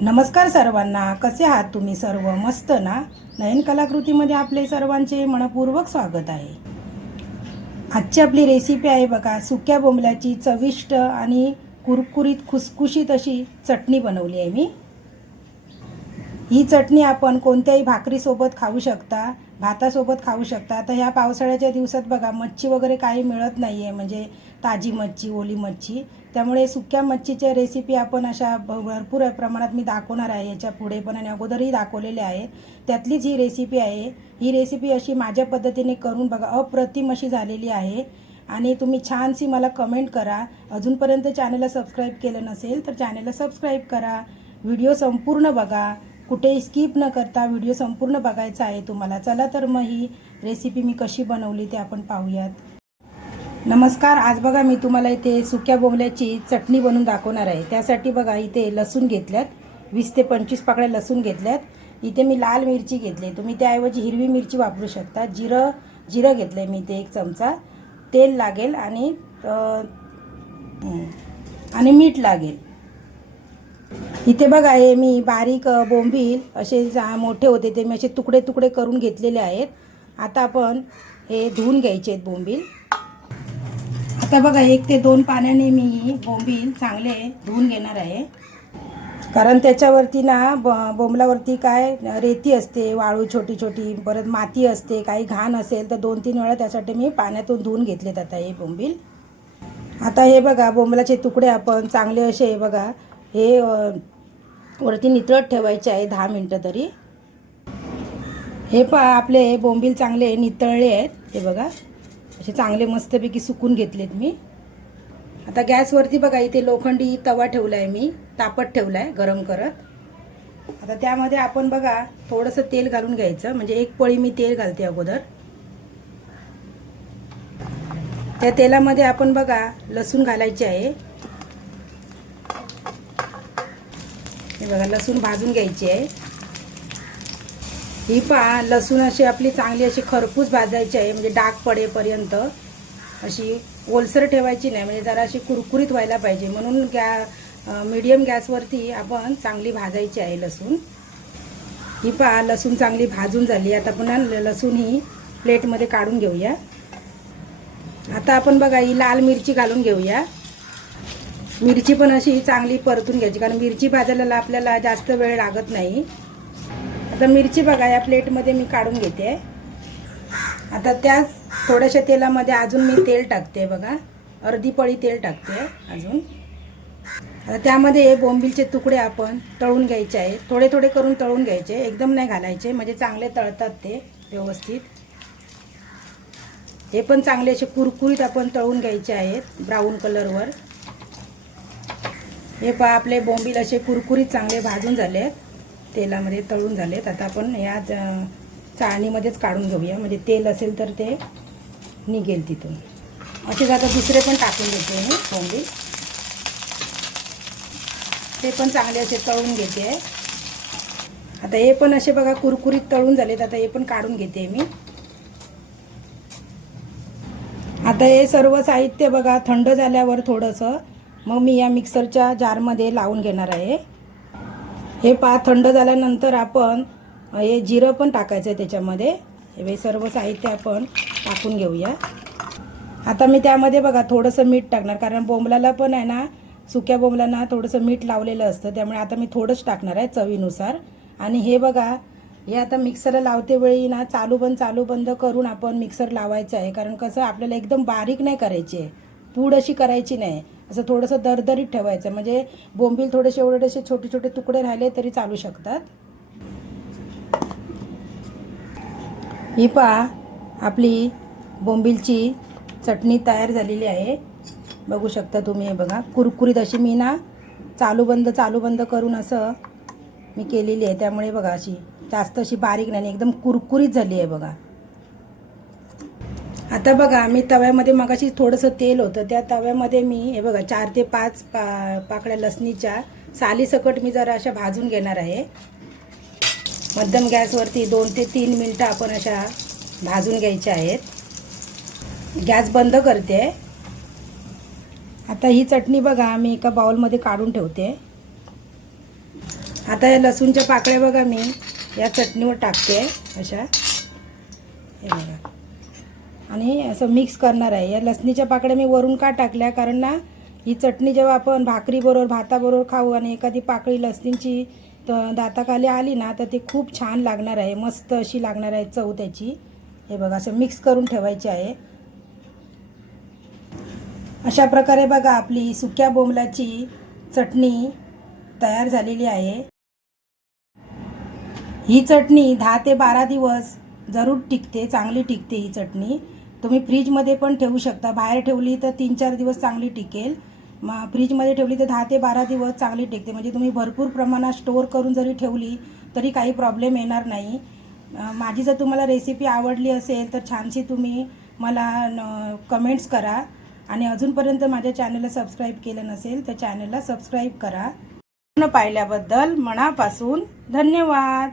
नमस्कार सर्वांना, कसे आहात तुम्ही सर्व? मस्त ना? नयन कलाकृतीमध्ये आपले सर्वांचे मनपूर्वक स्वागत आहे. आजची आपली रेसिपी आहे बघा, सुक्या बोंबल्याची चविष्ट आणि कुरकुरीत खुसखुशीत अशी चटणी बनवली आहे मी. ही चटणी आपण कोणत्याही भाकरीसोबत खाऊ शकता, भातासोबत खाऊ शकता. तर ह्या पावसाळ्याच्या दिवसात बघा मच्छी वगैरे काही मिळत नाही आहे, म्हणजे ताजी मच्छी, ओली मच्छी. त्यामुळे सुक्या मच्छीच्या रेसिपी आपण अशा भरपूर प्रमाणात मी दाखवणार आहे याच्या पुढे पण, आणि अगोदरही दाखवलेले आहे. त्यातलीच ही रेसिपी आहे. ही रेसिपी अशी माझ्या पद्धतीने करून बघा, अप्रतिम अशी झालेली आहे. आणि तुम्ही छानशी मला कमेंट करा. अजूनपर्यंत चॅनलला सबस्क्राईब केलं नसेल तर चॅनलला सबस्क्राईब करा. व्हिडिओ संपूर्ण बघा, कुठेही स्किप न करता व्हिडिओ संपूर्ण बघायचा आहे तुम्हाला. चला तर मग ही रेसिपी मी कशी बनवली ते आपण पाहूयात. नमस्कार. आज बघा मी तुम्हाला इथे सुक्या बोंबल्याची चटणी बनवून दाखवणार आहे. त्यासाठी बघा इथे लसूण घेतल्यात, 20 ते 25 पाकळ्या लसूण घेतल्यात. इथे मी लाल मिरची घेतली, तुम्ही त्याऐवजी हिरवी मिरची वापरू शकता. जिरं घेतलं आहे मी इथे 1 चमचा. तेल लागेल आणि मीठ लागेल. इथे बघा हे मी बारीक बोंबील असे मोठे होते ते मी असे तुकडे तुकडे करून घेतलेले आहेत. आता आपण हे धुवून घ्यायचे आहेत बोंबील. आता बघा 1 ते 2 पाण्याने मी बोंबील चांगले धुवून घेणार आहे, कारण त्याच्यावरती ना बोंबलावरती काय रेती असते, वाळू छोटी छोटी, परत माती असते, काही घाण असेल तर 2-3 वेळा त्यासाठी मी पाण्यातून धुवून घेतलेत आता हे बोंबील. आता हे बघा बोंबलाचे तुकडे आपण चांगले असे बघा हे वरती नितळत ठेवायचे आहे 10 मिनटं तरी. हे पहा आपले बोंबील चांगले नितळले आहेत. हे बघा असे चांगले मस्तपैकी सुकून घेतलेत मी. आता गॅसवरती बघा इथे लोखंडी तवा ठेवला आहे मी, तापत ठेवला आहे गरम करत. आता त्यामध्ये आपण बघा थोडंसं तेल घालून घ्यायचं, म्हणजे 1 पळी मी तेल घालते अगोदर. त्या तेलामध्ये आपण बघा लसूण घालायचे आहे. हे बघा लसूण भाजून घ्यायची आहे. ही पहा लसूण अशी आपली चांगली अशी खरपूस भाजायची आहे, म्हणजे डाग पडेपर्यंत. अशी ओलसर ठेवायची नाही, म्हणजे जरा अशी कुरकुरीत व्हायला पाहिजे, म्हणून मीडियम गॅसवरती आपण चांगली भाजायची आहे लसूण. ही पहा लसूण चांगली भाजून झाली. आता पुन्हा लसूण ही प्लेटमध्ये काढून घेऊया. आता आपण बघा ही लाल मिरची घालून घेऊया. मिरची पण अशी चांगली परतून घ्यायची, कारण मिरची भाजायला आपल्याला जास्त वेळ लागत नाही. आता मिरची बघा या प्लेटमध्ये मी काढून घेते. आता त्याच थोड्याशा तेलामध्ये अजून मी तेल टाकते बघा, अर्धी पळी तेल टाकते अजून. आता त्यामध्ये बोंबीलचे तुकडे आपण तळून घ्यायचे आहे. थोडे थोडे करून तळून घ्यायचे, एकदम नाही घालायचे, म्हणजे चांगले तळतात ते व्यवस्थित. हे पण चांगले असे कुरकुरीत आपण तळून घ्यायचे आहेत ब्राऊन कलरवर. हे पहा आपले बोंबील असे कुरकुरीत चांगले भाजून झाले आहेत, तेलामध्ये तळून झालेत. आता आपण या चाळणीमध्येच काढून घेऊया, म्हणजे तेल असेल तर ते निघेल तिथून. असेच आता दुसरे पण टाकून देते मी बोंबील. ते पण चांगले असे तळून घेते. आता हे पण असे बघा कुरकुरीत तळून झालेत. आता हे पण काढून घेते मी. आता हे सर्व साहित्य बघा थंड झाल्यावर थोडंसं मग मी या मिक्सरच्या जारमध्ये लावून घेणार आहे. हे पहा थंड झाल्यानंतर आपण हे जिरं पण टाकायचं आहे त्याच्यामध्ये. हे सर्व साहित्य आपण टाकून घेऊया. आता मी त्यामध्ये बघा थोडंसं मीठ टाकणार, कारण बोंबलाला पण आहे ना, सुक्या बोंबलांना थोडंसं मीठ लावलेलं असतं, त्यामुळे आता मी थोडंच टाकणार आहे चवीनुसार. आणि हे बघा हे आता मिक्सरला लावते वेळी ना चालू बंद करून आपण मिक्सर लावायचं आहे, कारण कसं आपल्याला एकदम बारीक नाही करायची आहे, पूड अशी करायची नाही, असं थोडंसं दरदरीत ठेवायचं, म्हणजे बोंबील थोडेसे एवढे छोटे छोटे तुकडे राहिले तरी चालू शकतात. ही पहा आपली बोंबीलची चटणी तयार झालेली आहे. बघू शकता तुम्ही. हे बघा कुरकुरीत अशी मी ना चालू बंद करून असं मी केलेली आहे, त्यामुळे बघा अशी जास्त अशी बारीक नाही, एकदम कुरकुरीत झाली आहे बघा. आता बघा मी तव्यामध्ये मगाशी थोडंसं तेल होतं, त्या तव्यामध्ये मी हे बघा 4 ते 5 पाकळ्या लसणीच्या सालीसकट मी जरा अशा भाजून घेणार आहे. मध्यम गॅसवरती 2 ते 3 मिनटं आपण अशा भाजून घ्यायच्या आहेत. गॅस बंद करते. आता ही चटणी बघा मी एका बाउलमध्ये काढून ठेवते. आता या लसूणच्या पाकळ्या बघा मी या चटणीवर टाकते अशा, हे बघा, आणि असं मिक्स करणार आहे. या लसणीच्या पाकळ्या मी वरून का टाकल्या, कारण ना ही चटणी जेव्हा आपण भाकरीबरोबर भाताबरोबर खाऊ आणि एखादी पाकळी लसणीची दाताखाली आली ना तर ती खूप छान लागणार आहे, मस्त अशी लागणार आहे चव त्याची. हे बघा असं मिक्स करून ठेवायची आहे. अशा प्रकारे बघा आपली सुक्या बोंबलाची चटणी तयार झालेली आहे. ही चटणी 10 ते 12 दिवस जरूर टिकते, चांगली टिकते ही चटणी. तुम्ही फ्रीजमध्ये पण ठेवू शकता, बाहेर ठेवली तर 3-4 दिवस चांगली टिकेल, मग फ्रीजमध्ये ठेवली तर 10 ते 12 दिवस चांगली टिकते. म्हणजे तुम्ही भरपूर प्रमाणात स्टोअर करून जरी ठेवली तरी काही प्रॉब्लेम येणार नाही. माझी जर तुम्हाला रेसिपी आवडली असेल तर छानशी तुम्ही मला कमेंट्स करा, आणि अजूनपर्यंत माझ्या चॅनलला सबस्क्राईब केलं नसेल तर चॅनलला सबस्क्राईब करा. पाहिल्याबद्दल मनापासून धन्यवाद.